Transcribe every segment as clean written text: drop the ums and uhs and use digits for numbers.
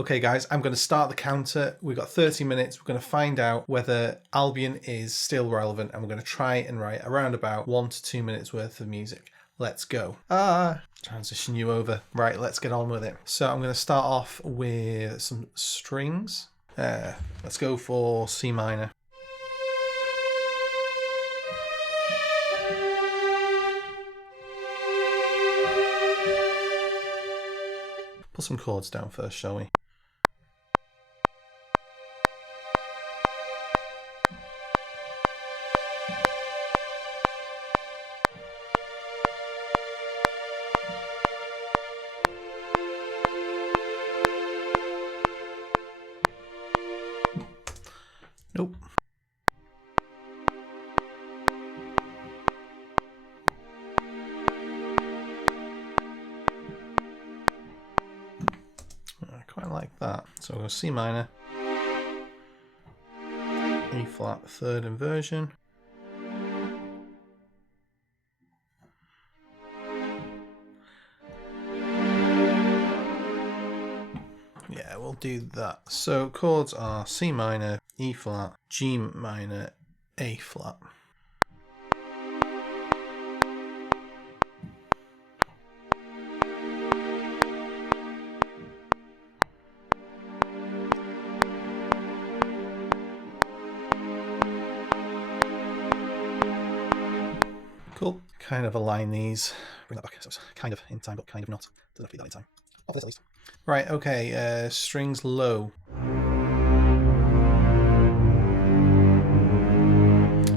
Okay guys, I'm going to start the counter. We've got 30 minutes. We're going to find out whether Albion is still relevant, and we're going to try and write around about 1 to 2 minutes worth of music. Let's go. Transition you over. Right, let's get on with it. So I'm going to start off with some strings. Let's go for C minor. Put some chords down first, shall we? Nope. I quite like that. So we'll go C minor, E flat, third inversion. Yeah, we'll do that. So chords are C minor, E flat, G minor, A flat. Cool. Kind of align these. Bring that back. So it's kind of in time, but kind of not. Doesn't have to be that in time. Of this at least. Right, okay. Strings low.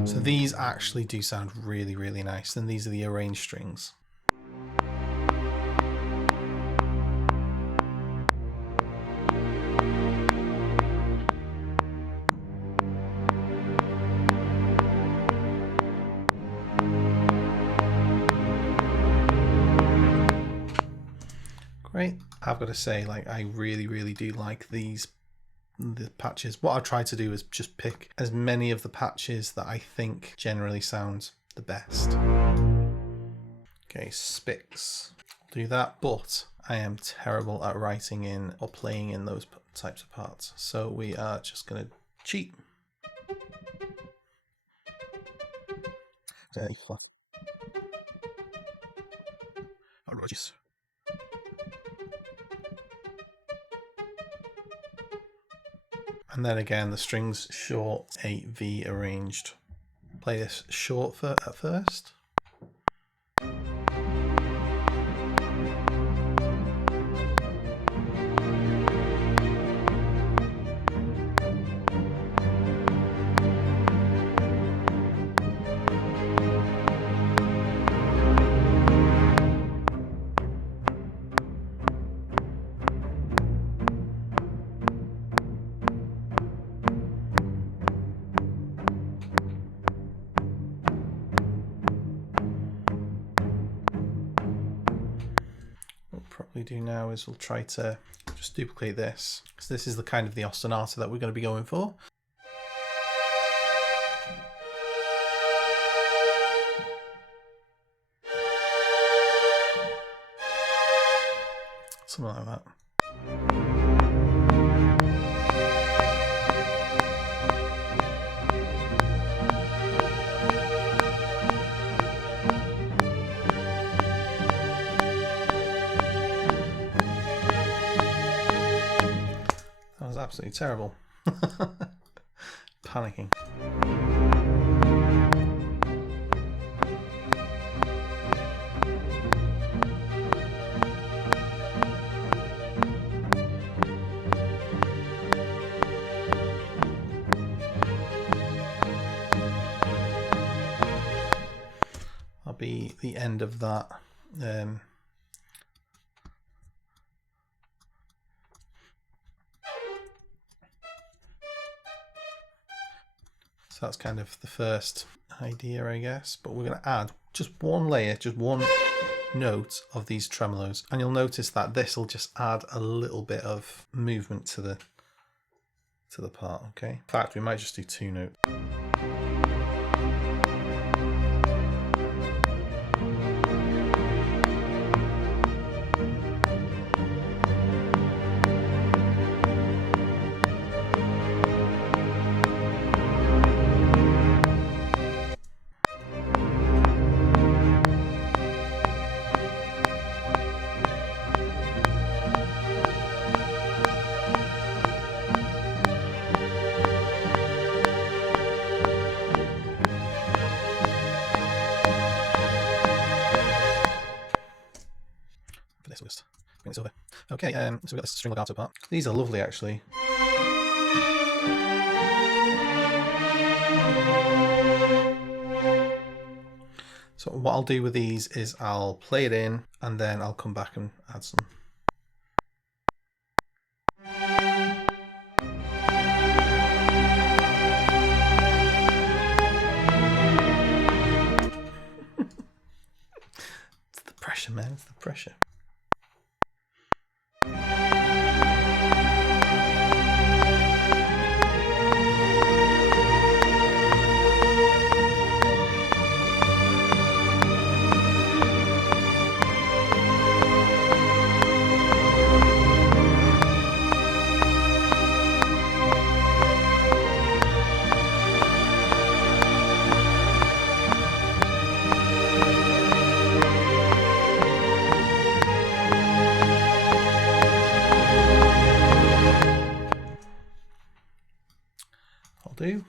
So these actually do sound really, really nice. And these are the arranged strings. Great. I've got to say, like, I really, really do like the patches. What I've tried to do is just pick as many of the patches that I think generally sound the best. Okay, Spix. I'll do that, but I am terrible at writing in or playing in those types of parts. So we are just going to cheat. Oh, Rogers. And then again, the strings short, 8V arranged. Play this short at first. Probably do now is we'll try to just duplicate this, because this is the kind of the ostinato that we're going to be going for. Something like that. Absolutely terrible. Panicking. That'll be the end of that. So that's kind of the first idea, I guess. But we're going to add just one layer, just one note of these tremolos. And you'll notice that this will just add a little bit of movement to the part, okay? In fact, we might just do 2 notes. Okay, so we've got this string legato part. These are lovely, actually. So what I'll do with these is I'll play it in and then I'll come back and add some. It's the pressure, man, it's the pressure. Do.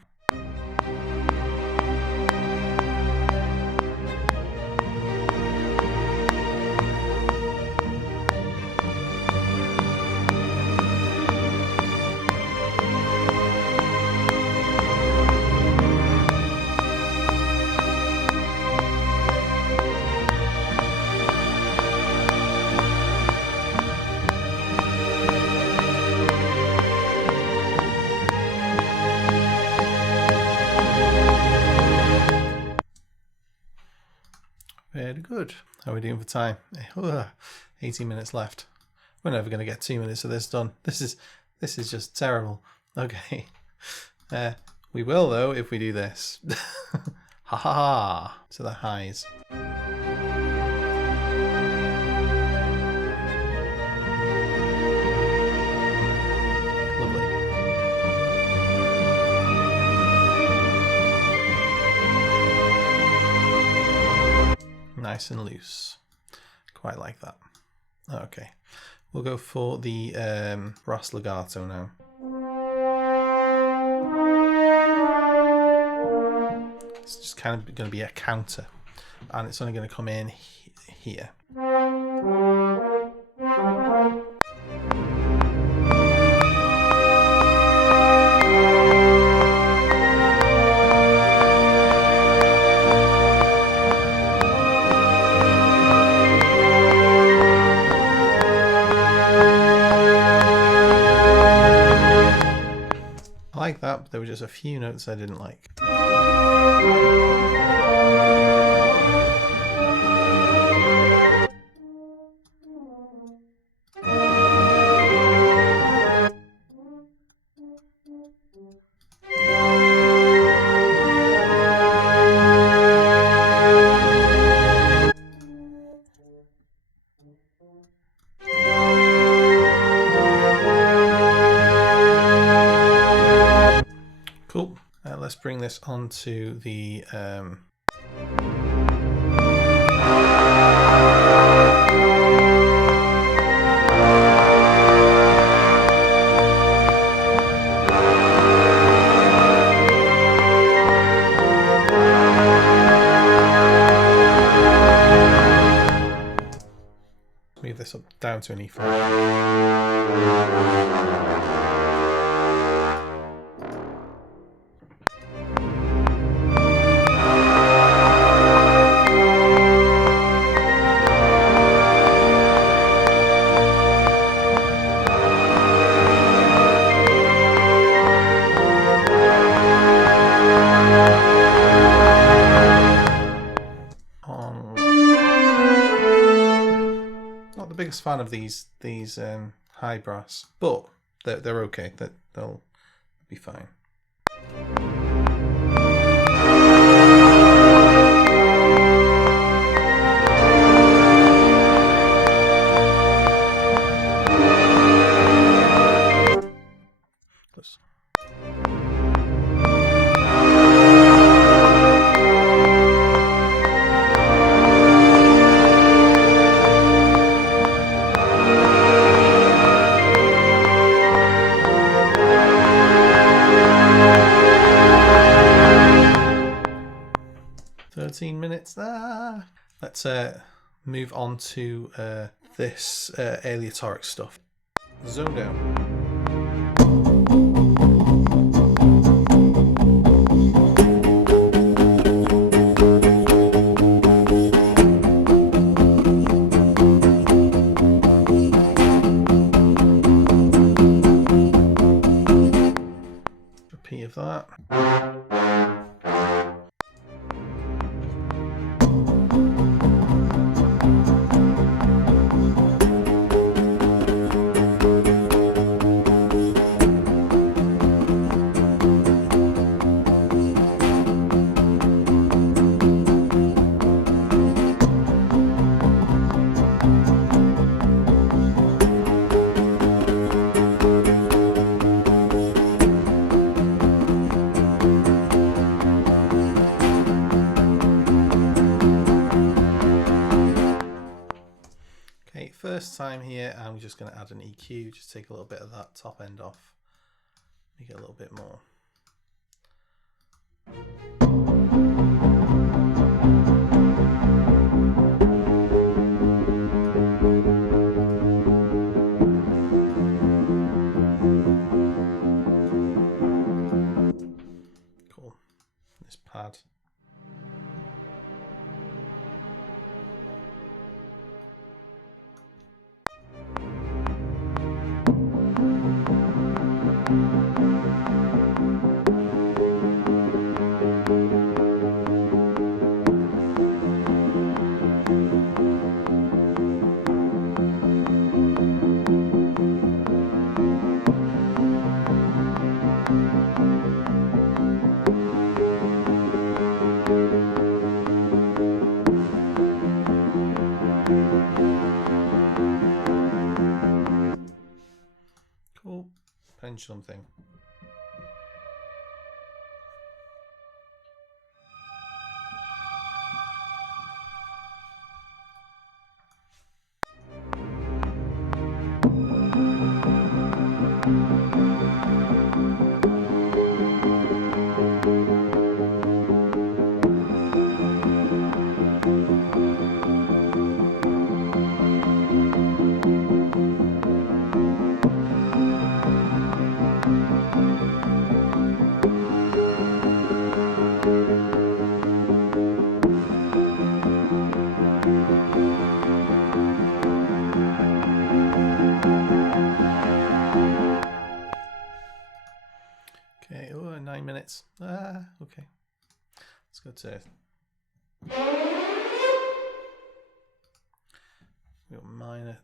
Very good. How are we doing for time? 18 minutes left. We're never going to get 2 minutes of this done. This is just terrible. Okay. We will though if we do this. Ha ha ha. So the highs. Lovely. Nice and loose. Quite like that. Okay. We'll go for the brass legato now. It's just kind of going to be a counter, and it's only going to come in here. I like that, but there were just a few notes I didn't like. Cool. Let's bring this onto the move this up down to an E flat. Biggest fan of these high brass, but they're okay. They'll be fine. Close. Minutes there. Let's move on to this Aliataric stuff. zoned out. Repeat of that. First time here, I'm just going to add an EQ, just take a little bit of that top end off, make it a little bit more. Cool. This pad. Cool. Pendulum thing. Okay, oh, 9 minutes. Okay. Let's go to we got minor.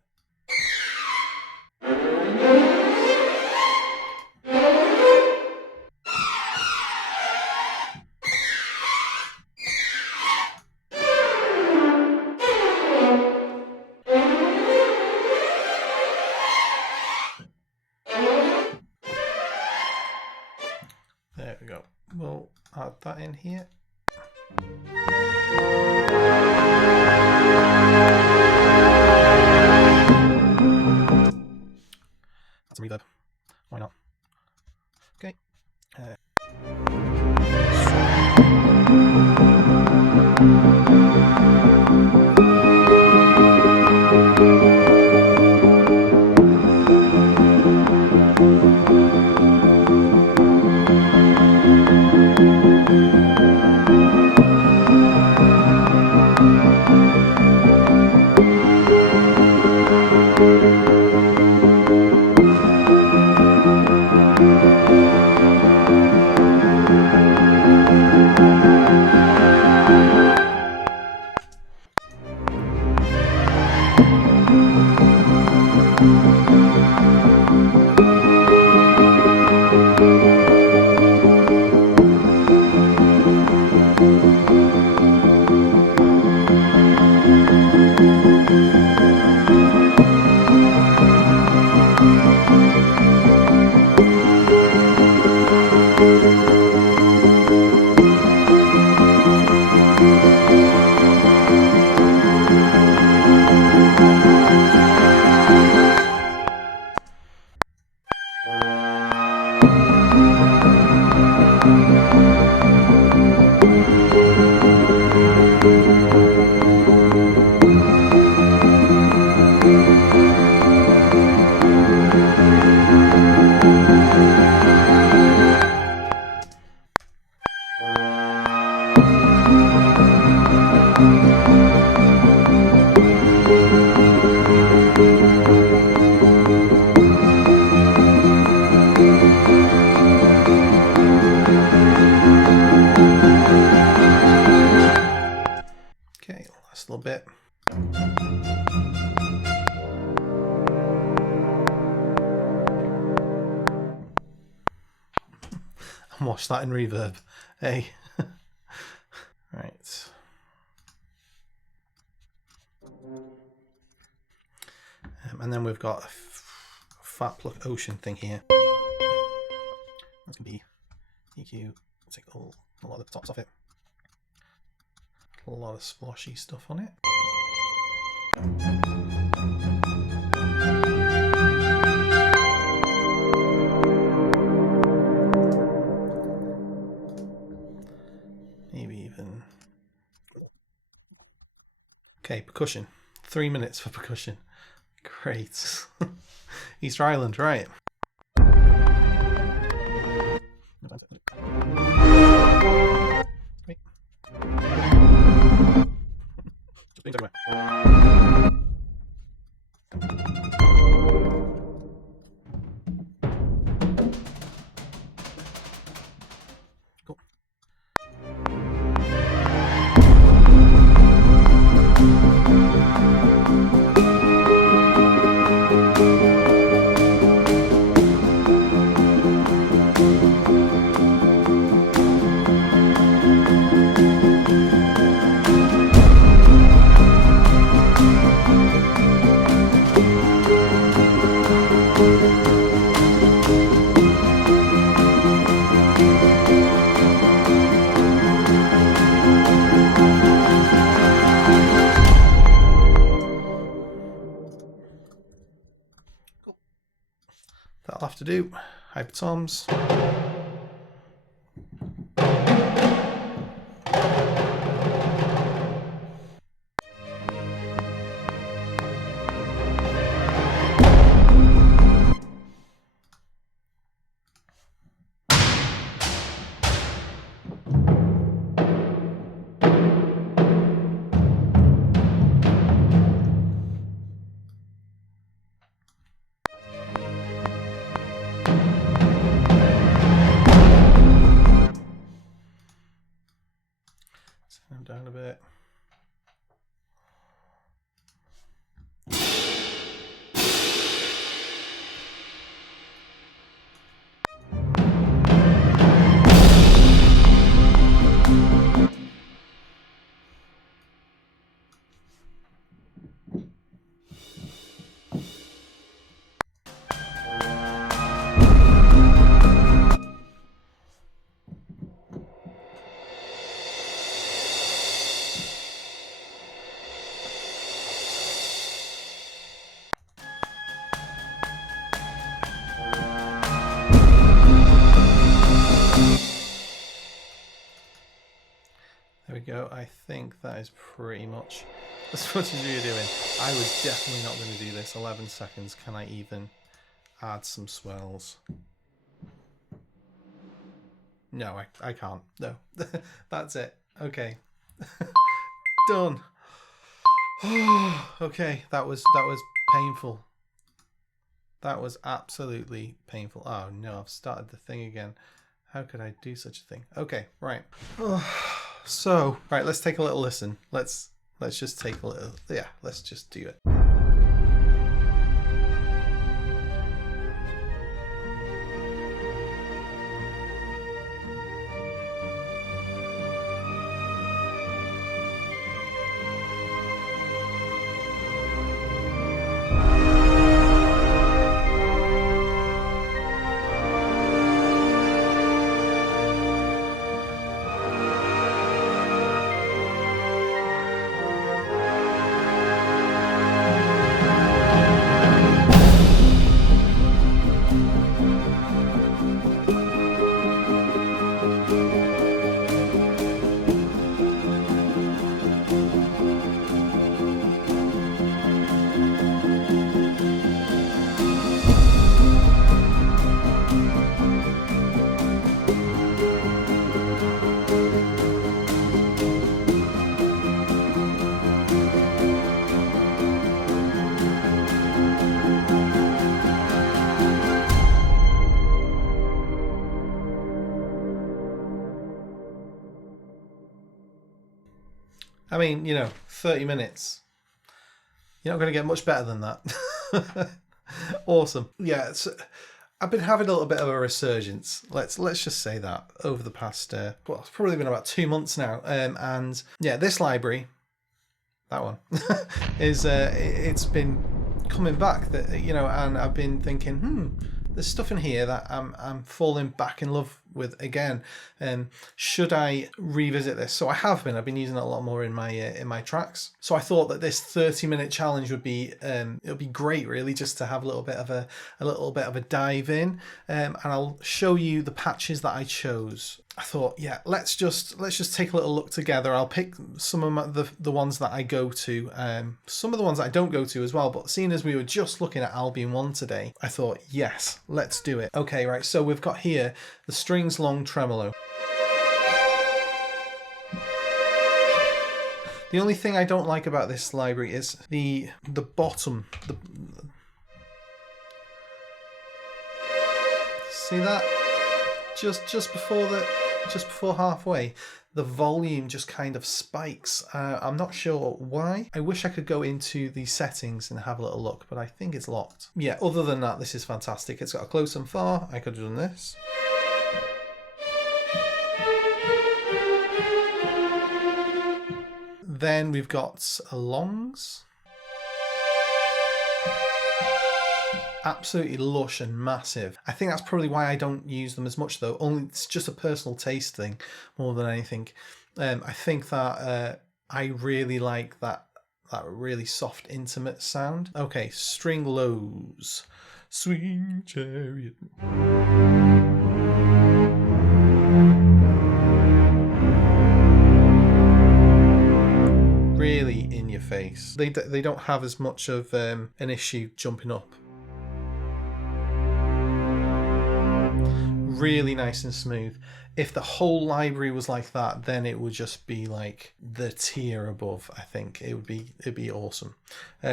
There we go. We'll add that in here. Add some reverb. Why not? Okay. bit. And wash that in reverb. Hey. Right. And then we've got a fat pluck ocean thing here. That's going to be EQ. Take a lot of the tops off it. A lot of sploshy stuff on it. Maybe even... Okay, percussion. 3 minutes for percussion. Great. Easter Island, right. Cool. That'll have to do. Hypertoms. Down a bit. There we go. I think that is pretty much as much as you're doing. I was definitely not going to do this. 11 seconds. Can I even add some swells? No, I can't. No. That's it. Okay. Done. Okay, that was painful. That was absolutely painful. Oh no, I've started the thing again. How could I do such a thing? Okay, right. So, right, let's take a little listen. Let's just take a little, yeah, let's just do it. I mean, you know, 30 minutes. You're not going to get much better than that. Awesome. Yeah, I've been having a little bit of a resurgence. Let's just say that over the past, well, it's probably been about 2 months now. And yeah, this library, that one, is it's been coming back. That, you know, and I've been thinking, there's stuff in here that I'm falling back in love with again. Should I revisit this? So I have been. I've been using it a lot more in my tracks. So I thought that this 30-minute challenge would be it'll be great, really, just to have a little bit of a dive in, and I'll show you the patches that I chose. I thought, yeah, let's just take a little look together. I'll pick some of the ones that I go to, some of the ones that I don't go to as well. But seeing as we were just looking at Albion 1 today, I thought, yes, let's do it. Okay, right. So we've got here the strings long tremolo. The only thing I don't like about this library is the bottom. See that? Just before halfway, the volume just kind of spikes. I'm not sure why. I wish I could go into the settings and have a little look, but I think it's locked. Yeah, other than that, this is fantastic. It's got a close and far. I could have done this. Then we've got longs. Absolutely lush and massive. I think that's probably why I don't use them as much, though. Only it's just a personal taste thing more than anything. I think that I really like that really soft, intimate sound. Okay, string lows. Sweet chariot. Really in your face. They don't have as much of an issue jumping up. Really nice and smooth. If the whole library was like that, then it would just be like the tier above. I think it'd be awesome.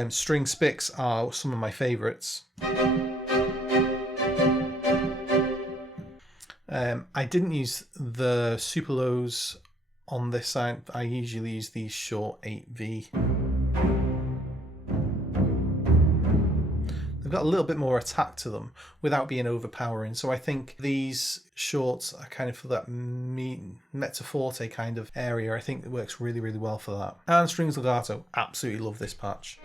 String spicks are some of my favorites. I didn't use the super lows on this side. I usually use these short 8V. They've got a little bit more attack to them without being overpowering. So I think these shorts are kind of for that mezzo forte kind of area. I think it works really, really well for that. And strings legato, absolutely love this patch.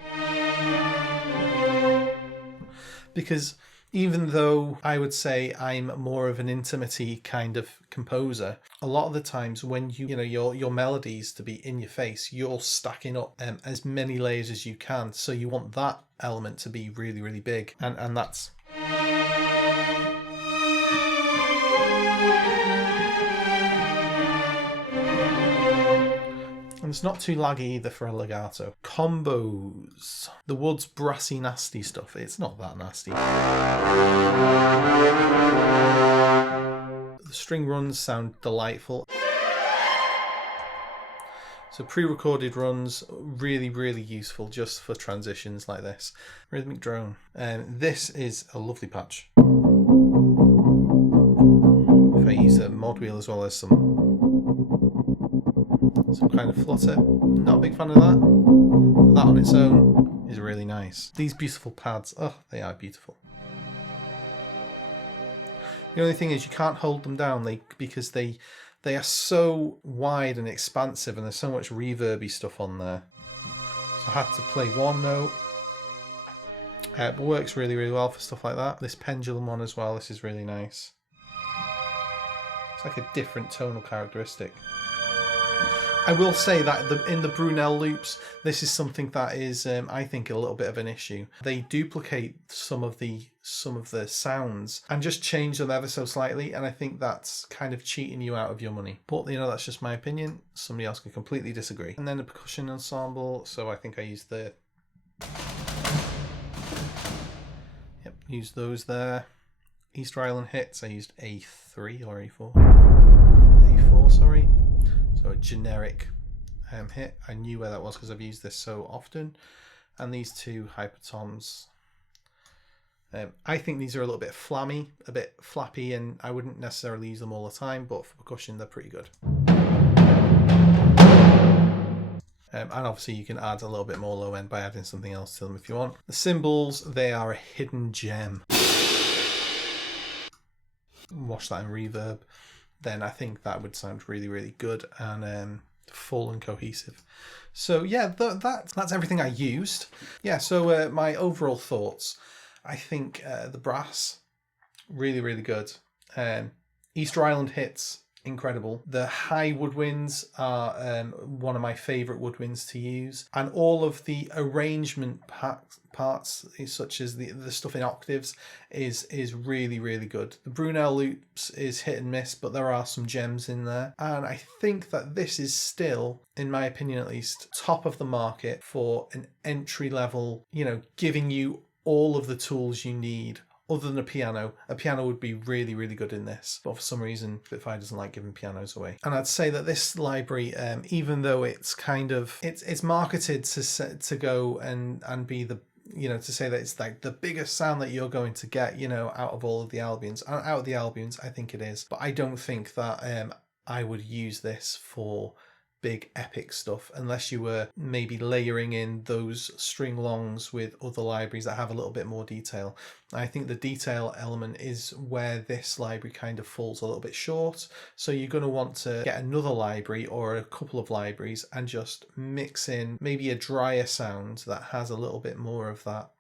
Because even though I would say I'm more of an intimate-y kind of composer, a lot of the times when you know your melodies to be in your face, you're stacking up as many layers as you can. So you want that element to be really, really big, and that's. And it's not too laggy either for a legato. Combos. The Wood's brassy nasty stuff. It's not that nasty. The string runs sound delightful. So pre-recorded runs, really, really useful just for transitions like this. Rhythmic drone. This is a lovely patch. If I use a mod wheel as well as some kind of flutter. Not a big fan of that. But that on its own is really nice. These beautiful pads, oh, they are beautiful. The only thing is you can't hold them down because they are so wide and expansive, and there's so much reverby stuff on there. So I had to play one note. But works really, really well for stuff like that. This pendulum one as well, this is really nice. It's like a different tonal characteristic. I will say that in the Brunel loops, this is something that is, I think, a little bit of an issue. They duplicate some of the sounds and just change them ever so slightly, and I think that's kind of cheating you out of your money. But you know, that's just my opinion. Somebody else can completely disagree. And then the percussion ensemble. So I think I used used those there. Easter Island hits. I used A3 or A4. A4, sorry. So a generic hit. I knew where that was because I've used this so often. And these two hypertoms. I think these are a little bit flammy, a bit flappy, and I wouldn't necessarily use them all the time, but for percussion they're pretty good. And obviously you can add a little bit more low end by adding something else to them if you want. The cymbals, they are a hidden gem. Watch that in reverb, then I think that would sound really, really good and full and cohesive. So yeah, that's everything I used. Yeah, so my overall thoughts, I think the brass, really, really good. Easter Island hits, incredible. The high woodwinds are one of my favourite woodwinds to use, and all of the arrangement parts, such as the stuff in octaves, is really, really good. The Brunel loops is hit and miss, but there are some gems in there, and I think that this is still, in my opinion at least, top of the market for an entry level, you know, giving you all of the tools you need. Other than a piano would be really, really good in this. But for some reason, Spitfire doesn't like giving pianos away. And I'd say that this library, even though it's kind of, it's marketed to go and be the, you know, to say that it's like the biggest sound that you're going to get, you know, out of all of the Albions. And out of the Albions, I think it is. But I don't think that I would use this for big epic stuff unless you were maybe layering in those string longs with other libraries that have a little bit more detail. I think the detail element is where this library kind of falls a little bit short, so you're going to want to get another library or a couple of libraries and just mix in maybe a drier sound that has a little bit more of that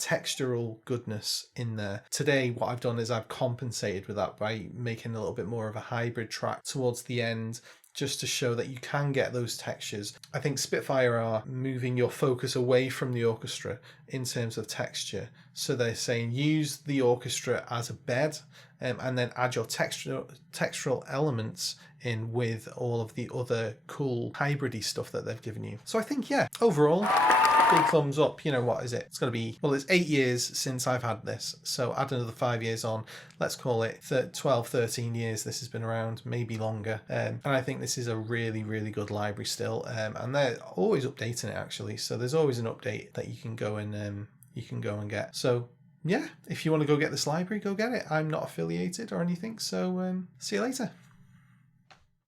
textural goodness in there. Today what I've done is I've compensated with that by making a little bit more of a hybrid track towards the end, just to show that you can get those textures. I think Spitfire are moving your focus away from the orchestra in terms of texture. So they're saying use the orchestra as a bed and then add your textural elements in with all of the other cool hybridy stuff that they've given you. So I think, yeah, overall, big thumbs up. You know, what is it? It's going to be, well, it's 8 years since I've had this. So add another 5 years on. Let's call it 12, 13 years this has been around, maybe longer. And I think this is a really, really good library still. And they're always updating it, actually. So there's always an update that you can go and get. So yeah, if you want to go get this library, go get it. I'm not affiliated or anything. So see you later.